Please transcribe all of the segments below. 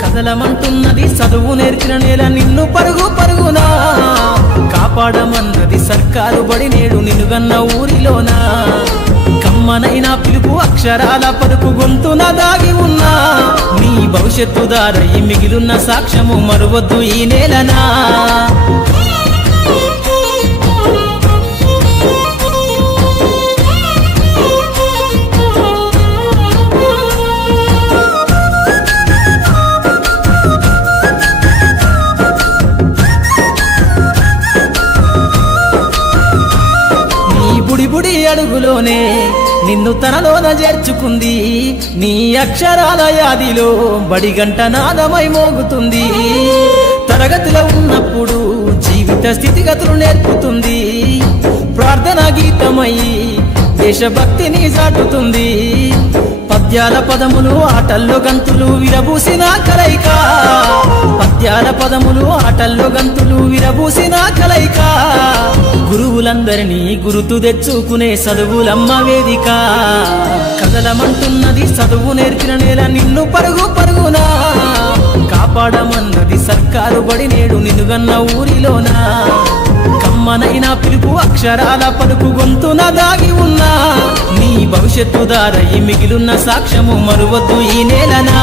కదలమంటున్నది చదువు నేర్చిన నేల నిన్ను పరుగు పరుగునా కాపాడమన్నది సర్కారు బడి నేడు నిలుగన్న ఊరిలోనా కమ్మనైనా పిలుపు అక్షరాల పలుకు గొంతున దాగి ఉన్నా నీ భవిష్యత్తు దారై మిగిలున్న సాక్ష్యము మరువద్దు ఈ నేలనా బుడి అడుగులోనే నిన్ను తనలోన చేర్చుకుంది నీ అక్షరాల యాదిలో బడిగంట నాదమై మోగుతుంది తరగతిలో ఉన్నప్పుడు జీవిత స్థితిగతులు నేర్పుతుంది ప్రార్థనా గీతమై దేశభక్తిని చాటుతుంది పద్యాల పదములు ఆటల్లో గంతులు విరబూసిన కలయిక పద్యాల పదములు ఆటల్లో గంతులు విరబూసిన కలయిక గురువులందరినీ గురుతు తెచ్చుకునే చదువులమ్మ వేదిక కదలమంటున్నది చదువు నేర్చిన నేల నిన్ను పరుగు పరుగునా కాపాడమన్నది సర్కారు బడి నేడు నిలుగన్న ఊరిలోనా కమ్మనైనా పిలుపు అక్షరాల పలుకు గొంతున దాగి ఉన్నా నీ భవిష్యత్తు దారై మిగిలున్న సాక్ష్యము మరువద్దు ఈ నేలనా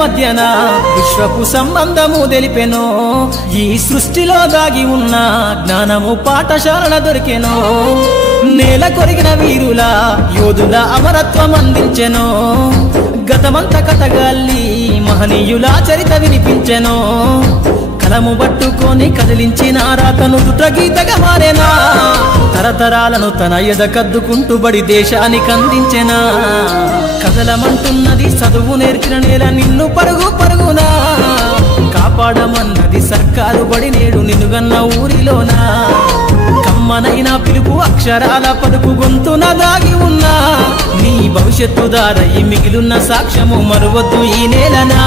మధ్యన విశ్వపు సంబంధము తెలిపెనో ఈ సృష్టిలో దాగి ఉన్న జ్ఞానము పాఠశాలల దొరికెనో నేల కొరిగిన వీరుల యోధుల అమరత్వం అందించెనో గతమంత కథగాల్లి మహనీయుల చరిత వినిపించెనో కలము పట్టుకొని కదిలించిన రాతను దుట గీతగా మారేనా తరతరాలను తన ఎద కద్దుకుంటూ బడి దేశానికి అందించెనా కదలమంటున్నది చదువు నేర్చిన నేల నిన్ను పరుగు పరుగునా కాపాడమన్నది సర్కారు బడి నేడు నిలుగన్న ఊరిలోనా కమ్మనైనా పిలుపు అక్షరాల పలుకు గొంతున దాగి ఉన్నా నీ భవిష్యత్తు దారై మిగిలున్న సాక్ష్యము మరువద్దు ఈ నేలనా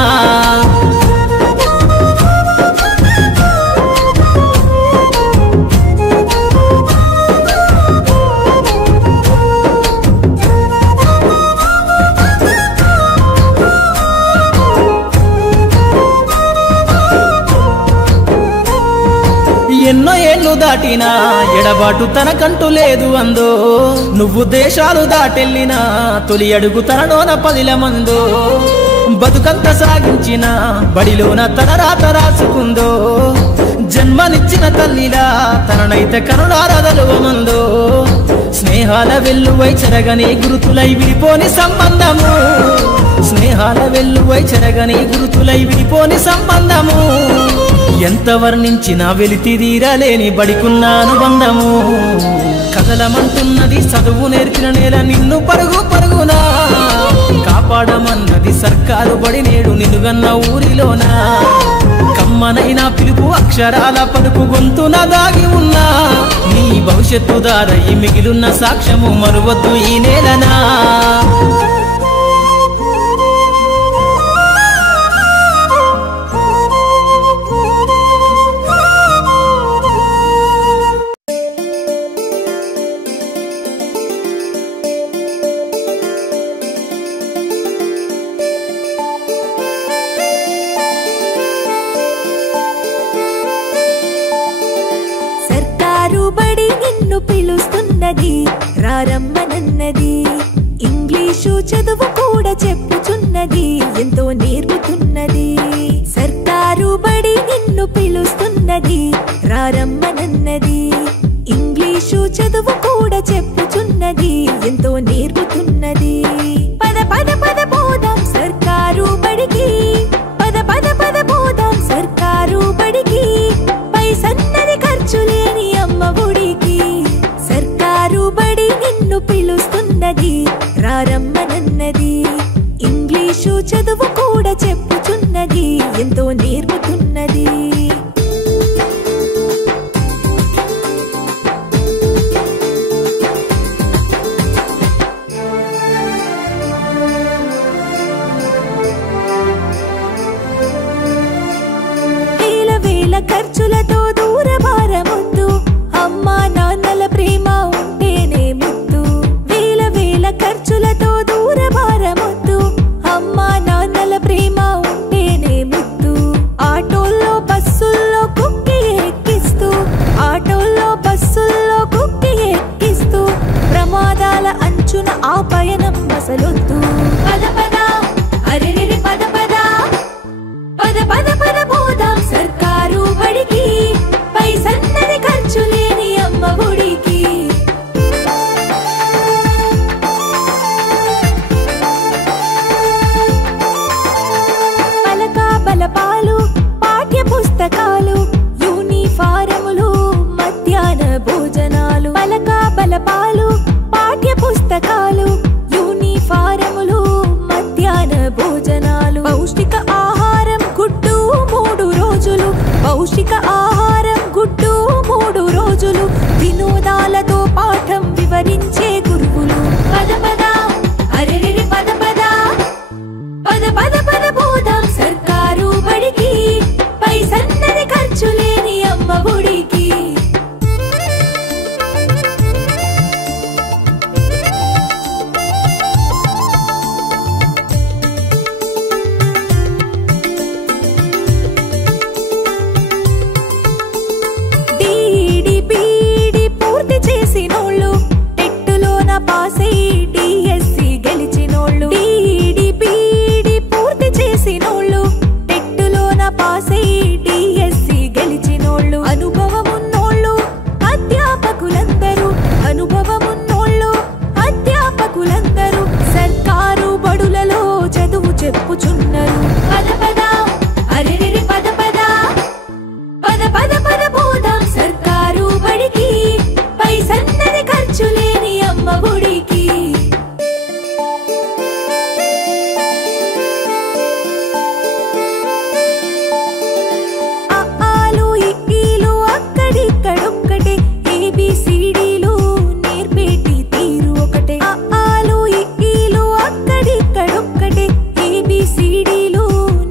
ఎన్నో ఏళ్ళు దాటినా ఎడబాటు తనకంటూ లేదు అందో నువ్వు దేశాలు దాటెళ్ళినా తొలి అడుగు తనలోన 10 మందో బతుకంత సాగించిన బడిలోన తన రాత రాసుకుందో జన్మనిచ్చిన తల్లిలా తననైతే కరుణారదలువమందో స్నేహాల వెల్లువై చెరగని గురుతులై విడిపోని సంబంధము స్నేహాల వెల్లువై చెరగని గురుతులై విడిపోని సంబంధము ఎంత వర్ణించినా వెలితిరీరలేని బడికున్న అనుబంధము కదలమంటున్నది చదువు నేర్చిన నేల నిన్ను పరుగు పరుగునా కాపాడమన్నది సర్కారు బడి నేడు నిలుగన్న ఊరిలోనా కమ్మనైనా పిలుపు అక్షరాల పలుకు గొంతున దాగి ఉన్నా నీ భవిష్యత్తు దారై మిగిలున్న సాక్ష్యము మరువద్దు ఈ నేలనా పిలుస్తున్నది రారమ్మనన్నది ఇంగ్లీషు చదువు కూడా చెప్పుచున్నది ఎంతో నేర్పుతున్నది సర్కారు బడి నిన్ను పిలుస్తున్నది రారమ్మనన్నది ఇంగ్లీషు చదువు కూడా చెప్పుచున్నది ఎంతో నేర్పుతున్నది పద పద పద పోదాం సర్కారు బడికి పద పద పద పోదాం సర్కారు బడికి పైసన్నది ఖర్చు లేని అమ్మ ఒడికి సర్కారు బడి నిన్ను పిలుస్తున్నది రారమ్మనన్నది ఇంగ్లీషు చదువు కూడా చెప్పుచున్నది ఎంతో నేర్పుతున్నది ఖర్చులతో దూరభారమొద్దు, అమ్మా నాన్నల ప్రేమ ఉంటేనే ముద్దు. వేల వేల ఖర్చులతో దూరభారమొద్దు, అమ్మా నాన్నల ప్రేమ ఉంటేనే ముద్దు. ఆటోల్లో బస్సుల్లో కుక్కి ఎక్కిస్తూ, ఆటోల్లో బస్సుల్లో కుక్కి ఎక్కిస్తూ, ప్రమాదాల అంచున ఆ పయనం అసలొద్దు. పద పద అరెరెరి పద పద, పద పద పద పోదాం సర్కారు బడికి, పైసన్నది ఖర్చు లేని అమ్మ ఒడికి. పలక బలపాలు, పాఠ్య పుస్తకాలు, యూనిఫారములు, మధ్యాహ్న భోజనాలు. పలక బలపాలు, పాఠ్య పుస్తకాలు, యూనిఫారములు, మధ్యాహ్న భోజనాలు. పౌష్టిక ఆహారం గుడ్డు 3 రోజులు, పౌష్టిక ఆహారం గుడ్డు 3 రోజులు. వినోదాలతో పాఠం వివరించే గురువులు. పద పద అరెరెరి పద పద, పద పద పద పోదాం సర్కారు బడికి, పైసన్నది ఖర్చు లేని అమ్మ ఒడికి. DED పూర్తి చేసినోళ్ళు, టెట్టులోన పాసై DSC గెలిచినోళ్ళు. DED పూర్తి చేసినోళ్ళు, టెట్టులోన పాసై DSC గెలిచినోళ్ళు. అనుభవమున్నోళ్ళు అధ్యాపకులందరూ, అనుభవమున్నోళ్ళు అధ్యాపకులందరూ సర్కారు బడులలో చదువు చెప్పుచున్నారు. పద పద అరెరెరి పద పద, పద పద పద పోదాం సర్కారు బడికి, పైసన్నది ఖర్చు లేని అమ్మ ఒడికి. అఆలు ఇక్కీలు అక్కడిక్కడొక్కటే, ABCDలు నేర్పేటి తీరు ఒకటే. అఆలు ఇక్కీలు అక్కడిక్కడొక్కటే, ABCDలు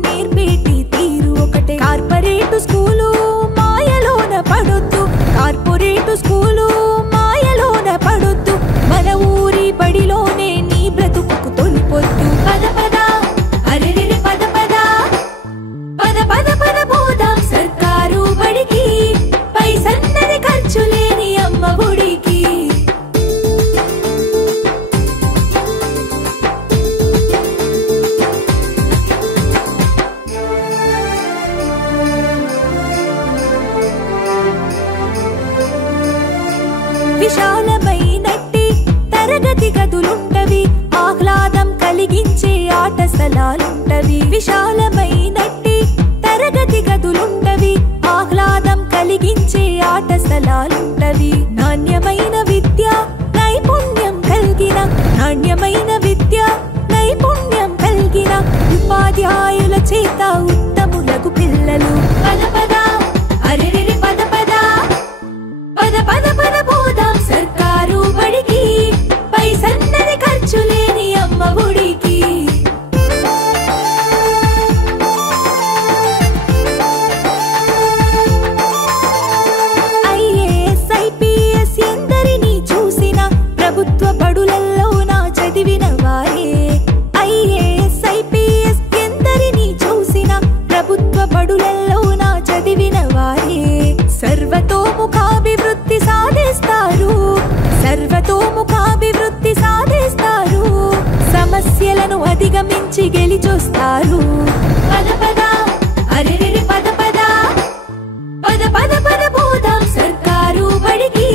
నేర్పేటి తీరు ఒకటే. కార్పొరేటు స్కూలు మాయలోన పడొద్దు, కార్పొరేటు స్కూలు మాయలోన పడొద్దు. మన ఊరి బడిలోనే నీ బ్రతుకు తొలిపొద్దు. పద పద అరెరెరి పద పద, పద పద పద పోదాం సర్కారు బడికి, పైసన్నది ఖర్చు లేని అమ్మ ఒడికి. విశాలమైనట్టి తరగతి గదులుంటవి, ఆహ్లాదం కలిగించే ఆట స్థలాలుంటవి. విశాలమైనట్టి తరగతి గదులుంటవి, ఆహ్లాదం కలిగించే ఆట స్థలాలుంటవి. నాణ్యమైన విద్య నైపుణ్యం కలిగిన, నాణ్యమైన విద్య నైపుణ్యం కలిగిన ఉపాధ్యాయుల చేత ఉత్తములకు పిల్లలు. పద పద అరెరెరి పద పద, పద పద పద పోదాం సర్కారు బడికి, పైసన్నది ఖర్చు లేని అమ్మ ఒడికి. IAS IPS ఎందరినీ చూసినా ప్రభుత్వ బడులల్లో నా చదివిన వారే. IAS IPS ఎందరినీ చూసినా ప్రభుత్వ బడులల్లో నా చదివిన వారే. సర్వతోముఖాభివృద్ధి సాధిస్తారు, సర్వతోముఖాభివృద్ధి సాధిస్తారు. సమస్యలను అధిగమించి గెలిచొస్తారు. పద పద అరెరెరి పద పద, పద పద పద పోదాం సర్కారు బడికి,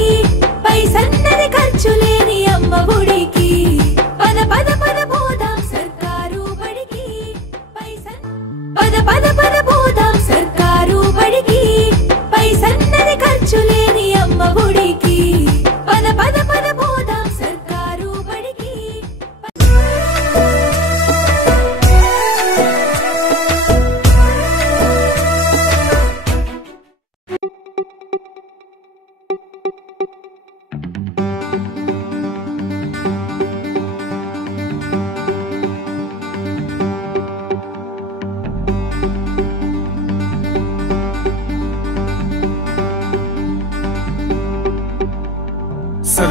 పైసన్నది ఖర్చు లేని అమ్మ ఒడికి. పద పద పద పోదాం సర్కారు బడికి, పద పద పద పోదాం సర్కారు బడికి, పైసన్నది ఖర్చు లేని అమ్మ ఒడికి. పద పద పద పోదాం సర్కారు బడికి.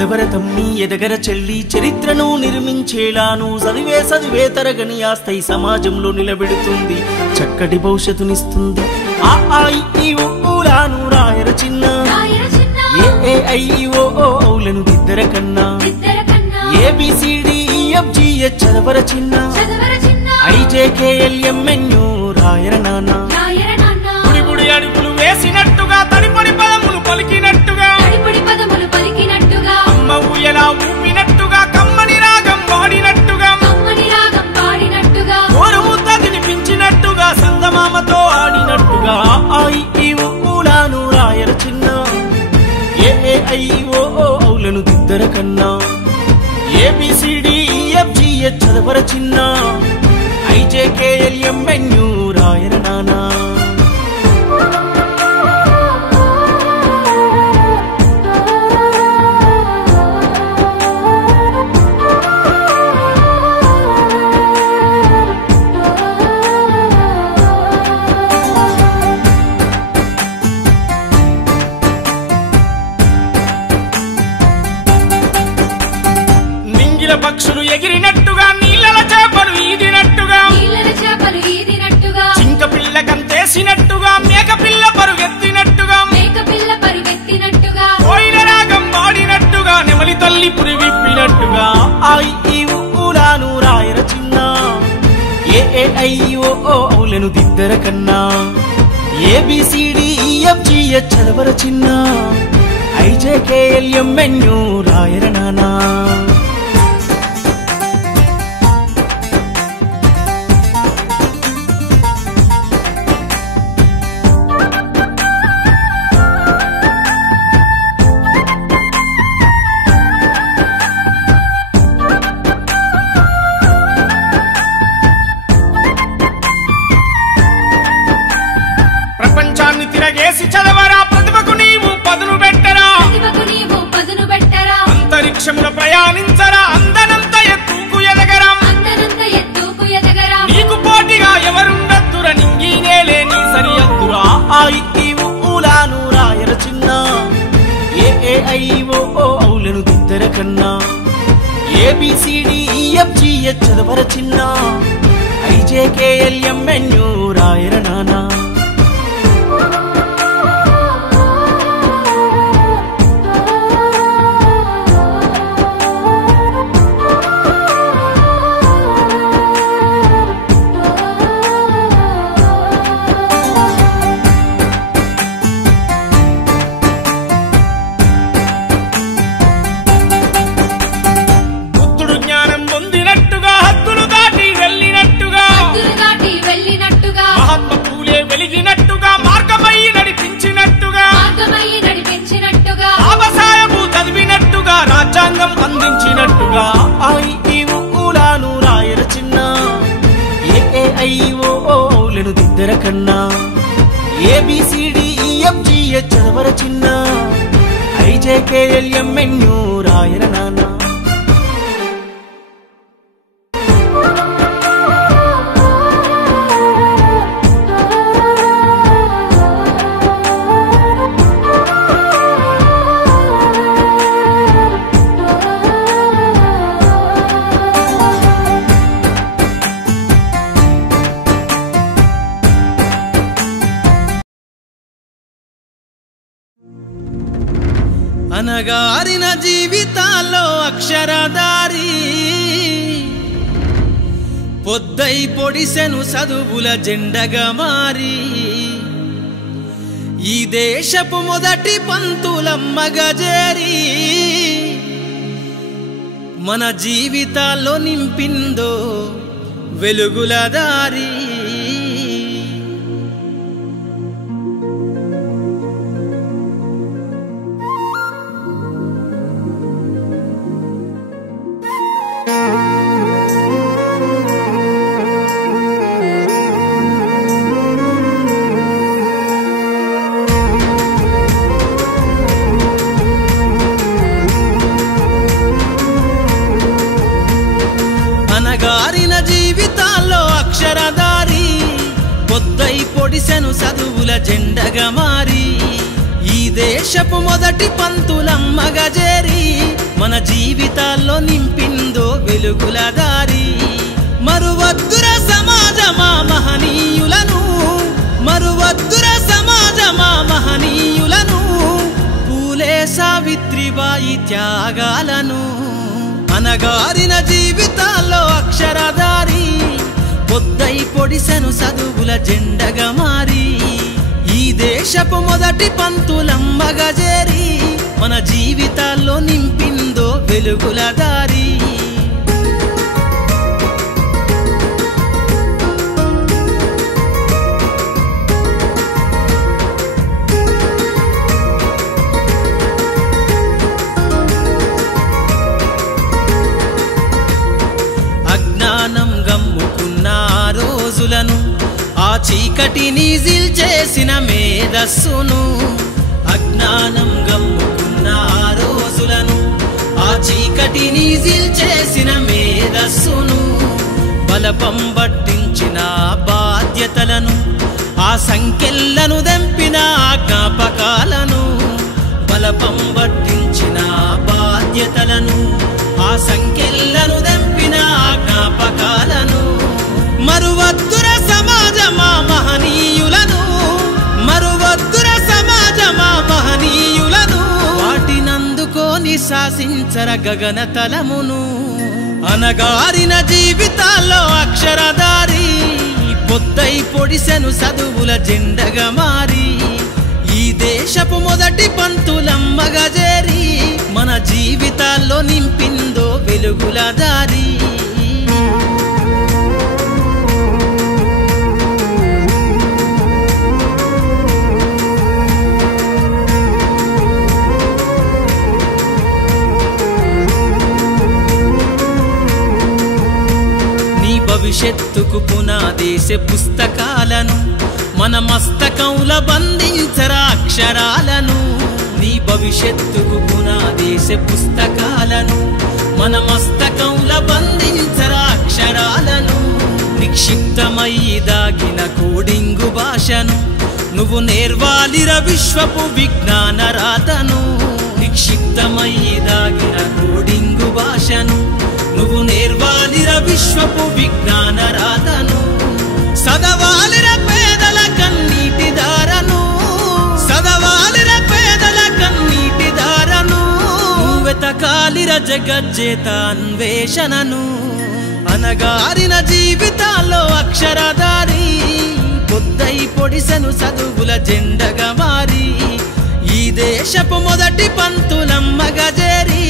చదవర తమ్మి ఎదగర చెల్లి చరిత్రను నిర్మించేలాను చదివే తరగని ఆస్థై సమాజంలో నిలబెడుతుంది చక్కటి భవిష్యత్తునిస్తుంది ఆ ఆ ఈ ఊలాను రాయర చిన్న ఏ ఐ ఓ ఔలను దిద్దర కన్నా ABCDEFGH చదవర చిన్న IJKLMNO రాయర నాన్న గుడి గుడి అడుగులు వేసినట్టుగా తడిపడి పదములు పలికినట్టుగా అమ్మ ఊయలా ఊపినట్టుగా కమ్మని రాగం వాడినట్టుగా ఓరు ముద్ద తినిపించినట్టుగా సందమామతో ఆడినట్టుగా ఆ ఈ ఊలాను రాయర చిన్న ఏ ఐ ఓ ఔలను దిద్దర కన్నా ABCDEFGH చదవర చిన్న IJKLMNO రాయర నానా పక్షులు ఎగిరినట్టుగా నీళ్ళల చేపలు ఈదినట్టుగా చింక పిల్ల కంతేసినట్టుగా మేక పిల్ల పరుగెత్తినట్టుగా కోయిల రాగం వాడినట్టుగా నెమలి తల్లి పురి విప్పినట్టుగా ఆ ఈ ఊలాను రాయర చిన్న ఏ ఐ ఓ ఔలను దిద్దర కన్నా ABCDEFGH చదవర చిన్న IJKLMNO రాయర నానా ప్రపంచాన్ని తిరగేసి చదవరా ప్రతిభకు నీవు పదును పెట్టరా అంతరిక్షమున ప్రయాణించరా అందనంత ఎత్తుకు ఎదగరా నీకు పోటీగా ఎవరుండద్దురా నింగి నేలే నీ సరియద్దురా ఆ ఈ ఊలాను రాయర చిన్న ఏ ఐ ఓ ఔలను దిద్దర కన్నా ABCDEFGH చదవర చిన్న IJKLMNO రాయర నానా వెలిగినట్టుగా మార్గమై నడిపించినట్టుగా బాబాసాహెబు చదివినట్టుగా రాజ్యాంగం అందించినట్టుగా ఆ ఈ ఊలాను రాయర చిన్న ఏ ఐ ఓ ఔలను దిద్దర కన్నా ABCDEFGH చదవర చిన్న IJKLMNO రాయర నానా అనగారిన జీవితాల్లో అక్షరదారి పొద్దై పొడిసెను చదువుల జెండగా మారి ఈ దేశపు మొదటి పంతులమ్మగా చేరి మన జీవితాల్లో నింపిందో వెలుగుల దారి అనగారిన జీవితాల్లో అక్షరదారి పొద్దై పొడిసెను చదువుల జెండగా మారి ఈ దేశపు మొదటి పంతులమ్మగా చేరి మన జీవితాల్లో నింపిందో వెలుగుల దారి మరువద్దుర సమాజమా మహనీయులను మరువద్దుర సమాజమా మహనీయులను పూలే సావిత్రిబాయి త్యాగాలను అనగారిన జీవితాల్లో అక్షరధారి పొద్దై పొడిసెను చదువుల జెండగా మారి ఈ దేశపు మొదటి పంతులమ్మగా చేరి మన జీవితాల్లో నింపిందో వెలుగుల దారి అజ్ఞానం గమ్ముకున్న ఆ రోజులను ఆ చీకటిని జిల్చేసిన మేధస్సును అజ్ఞానం గమ్ముకున్న ఆ రోజులను ఆ చీకటిని జిల్చేసిన మేధస్సును బలపం పట్టించిన బాధ్యతలను ఆ సంఖ్యలను దెంపిన జ్ఞాపకాలను బలపం పట్టించిన బాధ్యతలను ఆ సంఖ్యలను దెంపిన జ్ఞాపకాలను మరువద్దుర సమాజమా మహనీయులను మరువద్దుర సమాజమా మహనీయులను వాటినందుకోని శాసించర గగన తలమును అనగారిన జీవితాల్లో అక్షరధారి పొద్దై పొడిసెను చదువుల జెండగా మారి ఈ దేశపు మొదటి పంతులమ్మగా చేరి మన జీవితాల్లో నింపిందో వెలుగుల దారి నీ భవిష్యత్తుకు పునాదేశే పుస్తకాలను మన మస్తకంల బంధించరా అక్షరాలను నీ భవిష్యత్తుకు పునాదేశే పుస్తకాలను మన మస్తకంల బంధించరా అక్షరాలను నిక్షిప్తమై దాగిన కోడింగు భాషను నువ్వు నేర్వాలిర విశ్వపు విజ్ఞాన రాతను నిక్షిప్తమై దాగిన కోడింగు భాషను నువ్వు నేర్వాలిర విశ్వపు విజ్ఞాన రాతను సదవాలిర పేదల కన్నీటి దారను సదవాలిర పేదల కన్నీటి దారను వెతకాలిర జగజ్జేత అన్వేషణను అనగారిన జీవితాల్లో అక్షరధారి పొద్దై పొడిసెను చదువుల జెండగా మారి ఈ దేశపు మొదటి పంతులమ్మగా చేరి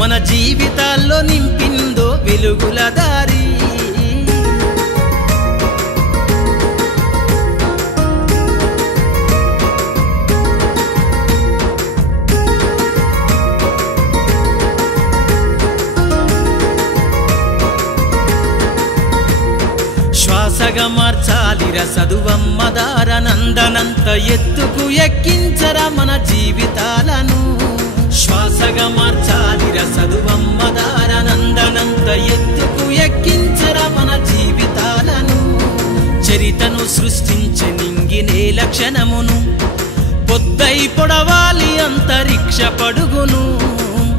మన జీవితాల్లో నింపిందో వెలుగుల దారి శ్వాసగా మార్చాలిర చదువమ్మ దారనందనంత ఎత్తుకు ఎక్కించరా మన జీవితాలను శ్వాసగా మార్చాలిర చదువమ్మ దారనందనంత ఎత్తుకు ఎక్కించరా మన జీవితాలను చరితను సృష్టించే నింగినే లక్షణమును పొద్దై పొడవాలి అంతరిక్ష పడుగును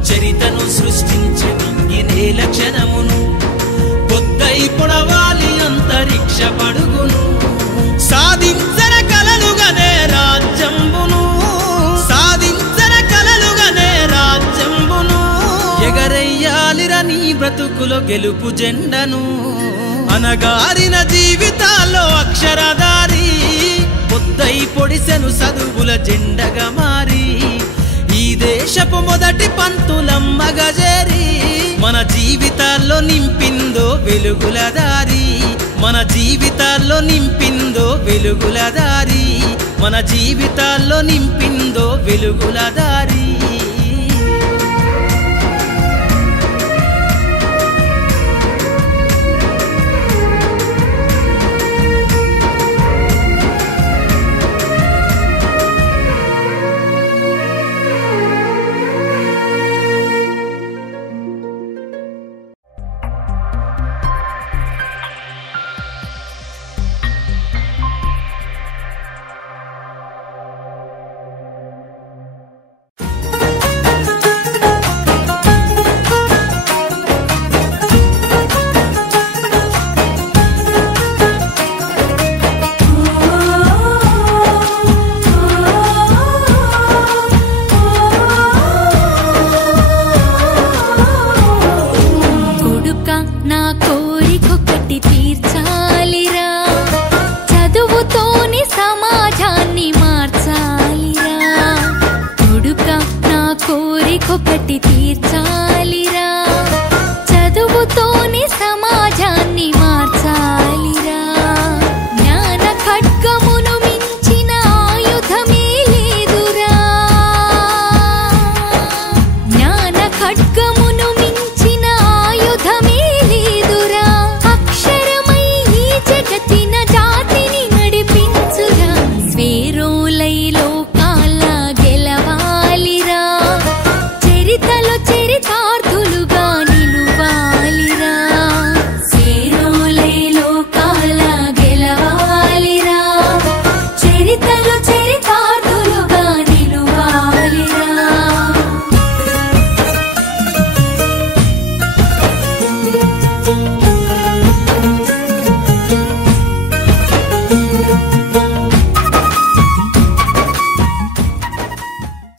చరితను సృష్టించే నింగినే లక్షణమును పొద్దై పొడవాలి అంతరిక్ష పడుగును సాధించర కలలుగానే రాజ్యంబును సాధించర కలలుగానే రాజ్యంబును ఎగరయ్యాలిర నీ బ్రతుకులో గెలుపు జెండను అనగారిన జీవితాల్లో అక్షరధారి పొద్దై పొడిసెను చదువుల జెండగా మారి ఈ దేశపు మొదటి పంతులమ్మగా చేరి మన జీవితాల్లో నింపిందో వెలుగుల దారి మన జీవితాల్లో నింపిందో వెలుగుల దారి మన జీవితాల్లో నింపిందో వెలుగుల దారి